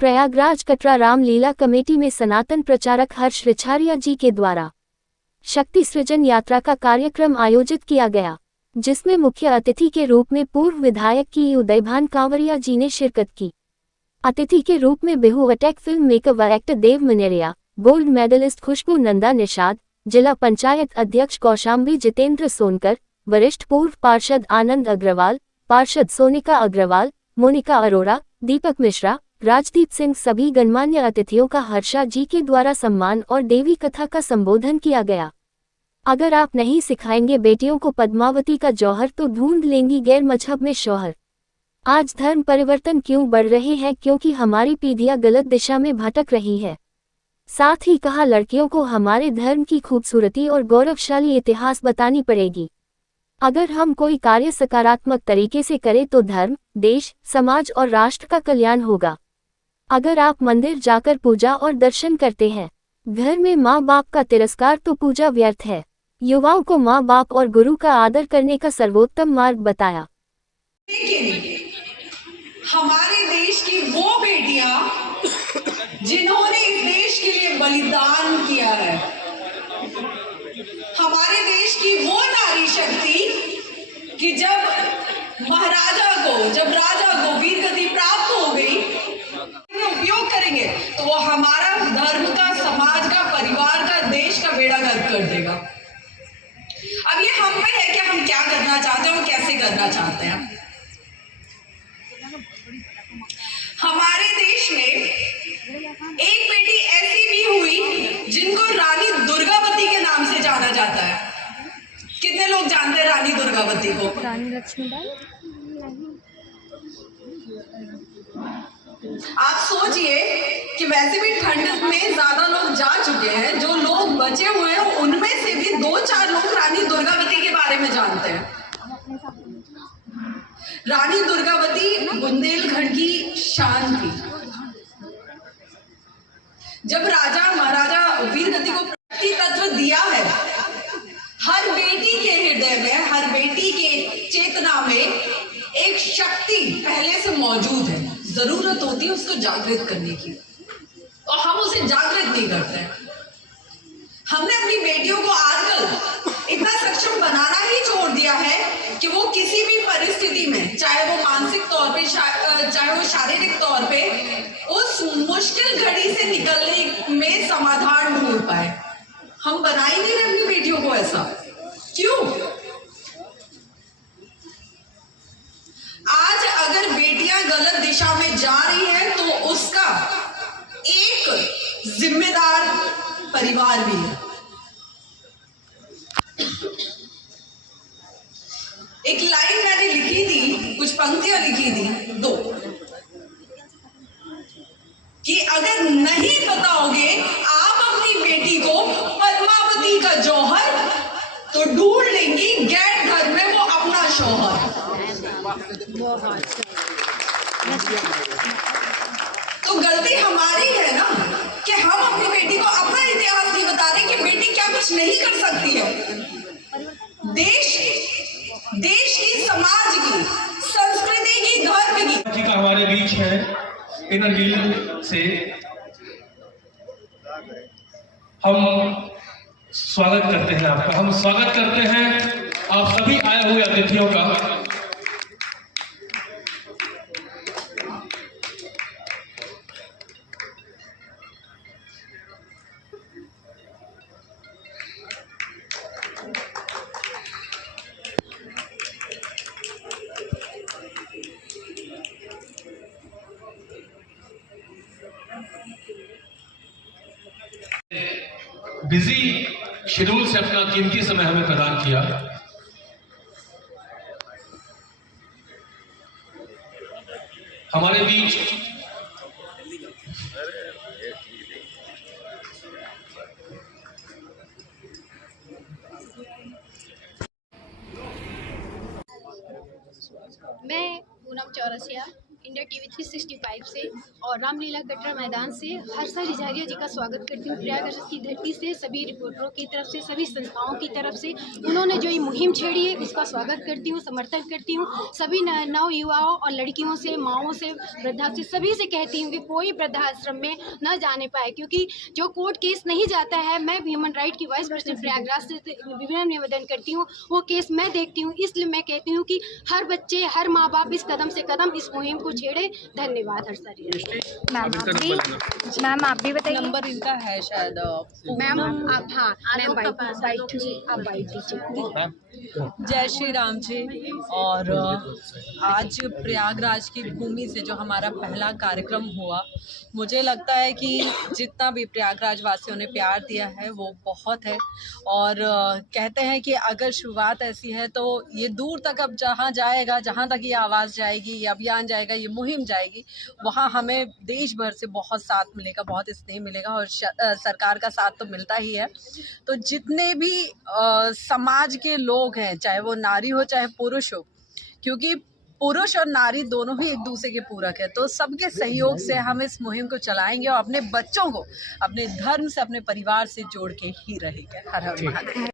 Prayagraj Katra Ramlila committee में सनातन प्रचारक हर्ष रिछारिया जी के द्वारा शक्ति सृजन यात्रा का कार्यक्रम आयोजित किया गया, जिसमें मुख्य अतिथि के रूप में पूर्व विधायक की उदयभान कांवरिया जी ने शिरकत की। अतिथि के रूप में बिहू अटैक फिल्म मेकर व एक्टर देव मनेरिया, गोल्ड मेडलिस्ट खुशबू नंदा निषाद, जिला पंचायत अध्यक्ष कौशाम्बी जितेंद्र सोनकर, वरिष्ठ पूर्व पार्षद आनंद अग्रवाल, पार्षद सोनिका अग्रवाल, मोनिका अरोड़ा, दीपक मिश्रा, राजदीप सिंह सभी गणमान्य अतिथियों का हर्षा जी के द्वारा सम्मान और देवी कथा का संबोधन किया गया। अगर आप नहीं सिखाएंगे बेटियों को पद्मावती का जौहर तो ढूंढ लेंगी गैर मजहब में शौहर। आज धर्म परिवर्तन क्यों बढ़ रहे हैं? क्योंकि हमारी पीढ़ियां गलत दिशा में भटक रही है। साथ ही कहा, लड़कियों को हमारे धर्म की खूबसूरती और गौरवशाली इतिहास बतानी पड़ेगी। अगर हम कोई कार्य सकारात्मक तरीके से करें तो धर्म, देश, समाज और राष्ट्र का कल्याण होगा। अगर आप मंदिर जाकर पूजा और दर्शन करते हैं, घर में माँ बाप का तिरस्कार तो पूजा व्यर्थ है। युवाओं को माँ बाप और गुरु का आदर करने का सर्वोत्तम मार्ग बताया। लेकिन हमारे देश की वो बेटियां जिन्होंने इस देश के लिए बलिदान किया है, हमारे देश की वो नारी शक्ति कि जब राजा को वीर गति प्राप्त हो गई, उपयोग करेंगे तो वो हमारा धर्म का, समाज का, परिवार का, देश का बेड़ा गर्क कर देगा। अब ये हम पे है कि हम क्या करना चाहते हैं और कैसे करना चाहते हैं। हमारे देश में एक बेटी ऐसी भी हुई जिनको रानी दुर्गावती के नाम से जाना जाता है। कितने लोग जानते हैं रानी दुर्गावती को? रानी लक्ष्मीबाई। आप सोचिए कि वैसे भी ठंड में ज्यादा लोग जा चुके हैं, जो लोग बचे हुए हैं उनमें से भी 2-4 लोग रानी दुर्गावती के बारे में जानते हैं। रानी दुर्गावती बुंदेलखंड की शान थी। जब राजा महाराजा वीरगति को शक्ति तत्व दिया है, हर बेटी के हृदय में, हर बेटी के चेतना में एक शक्ति पहले से मौजूद है। जरूरत होती है उसको जागृत करने की, और हम उसे जागृत नहीं करते हैं। हमने अपनी बेटियों को आजकल इतना सक्षम बनाना ही छोड़ दिया है कि वो किसी भी परिस्थिति में, चाहे वो मानसिक तौर पे, चाहे वो शारीरिक तौर पे, उस मुश्किल घड़ी से निकलने में समाधान ढूंढ पाए। हम बना ही नहीं रहे अपनी बेटियों को ऐसा। क्यों? आज अगर बेटियां गलत दिशा में जा रही हैं तो उसका एक जिम्मेदार परिवार भी है। एक लाइन मैंने लिखी थी, कुछ पंक्तियां लिखी थी, 2, कि अगर नहीं बताओगे आप अपनी बेटी को पद्मावती का जौहर तो ढूंढ लेंगी गैर धर्म में वो अपना शौहर। तो गलती हमारी है ना कि हम अपनी बेटी को अपना इतिहास नहीं बता रहे कि बेटी क्या कुछ नहीं कर सकती है। देश की, समाज की, संस्कृति की, धर्म की का हमारे बीच है। इनर से हम स्वागत करते हैं आपका। हम स्वागत करते हैं आप सभी आए हुए अतिथियों का। बिजी शेड्यूल से अपना कीमती समय हमें प्रदान किया। हमारे बीच मैं पूनम चौरसिया इंडिया टीवी 365 से और रामलीला कटरा मैदान से हर्षा रिझारिया जी का स्वागत करती हूँ। प्रयागराज की धरती से सभी रिपोर्टरों की तरफ से, सभी संस्थाओं की तरफ से उन्होंने जो ये मुहिम छेड़ी है उसका स्वागत करती हूँ, समर्थन करती हूँ। सभी नव युवाओं और लड़कियों से, माओं से, वृद्धा से, सभी से कहती हूँ कि कोई वृद्धाश्रम में न जाने पाए, क्योंकि जो कोर्ट केस नहीं जाता है, मैं ह्यूमन राइट की वाइस प्रेसिडेंट प्रयागराज से विनम्र निवेदन करती हूँ, वो केस मैं देखती हूँ। इसलिए मैं कहती हूँ कि हर बच्चे, हर माँ बाप इस कदम से कदम इस मुहिम को छेड़े। धन्यवाद। मैम आप भी बताइए। नंबर इनका है शायद। मैम आप, हाँ मैम बाइट दीजिए। जय श्री राम जी। और आज प्रयागराज की भूमि से जो हमारा पहला कार्यक्रम हुआ, मुझे लगता है कि जितना भी प्रयागराज वासियों ने प्यार दिया है वो बहुत है। और कहते हैं कि अगर शुरुआत ऐसी है तो ये दूर तक अब जहाँ जाएगा, जहाँ तक ये आवाज़ जाएगी, ये अभियान जाएगा, ये मुहिम जाएगी, वहाँ हमें देश भर से बहुत साथ मिलेगा, बहुत स्नेह मिलेगा और सरकार का साथ तो मिलता ही है। तो जितने भी समाज के लोग हैं, चाहे वो नारी हो चाहे पुरुष हो, क्योंकि पुरुष और नारी दोनों ही एक दूसरे के पूरक है, तो सबके सहयोग से हम इस मुहिम को चलाएंगे और अपने बच्चों को अपने धर्म से, अपने परिवार से जोड़ के ही रहेंगे। हर हर महादेव।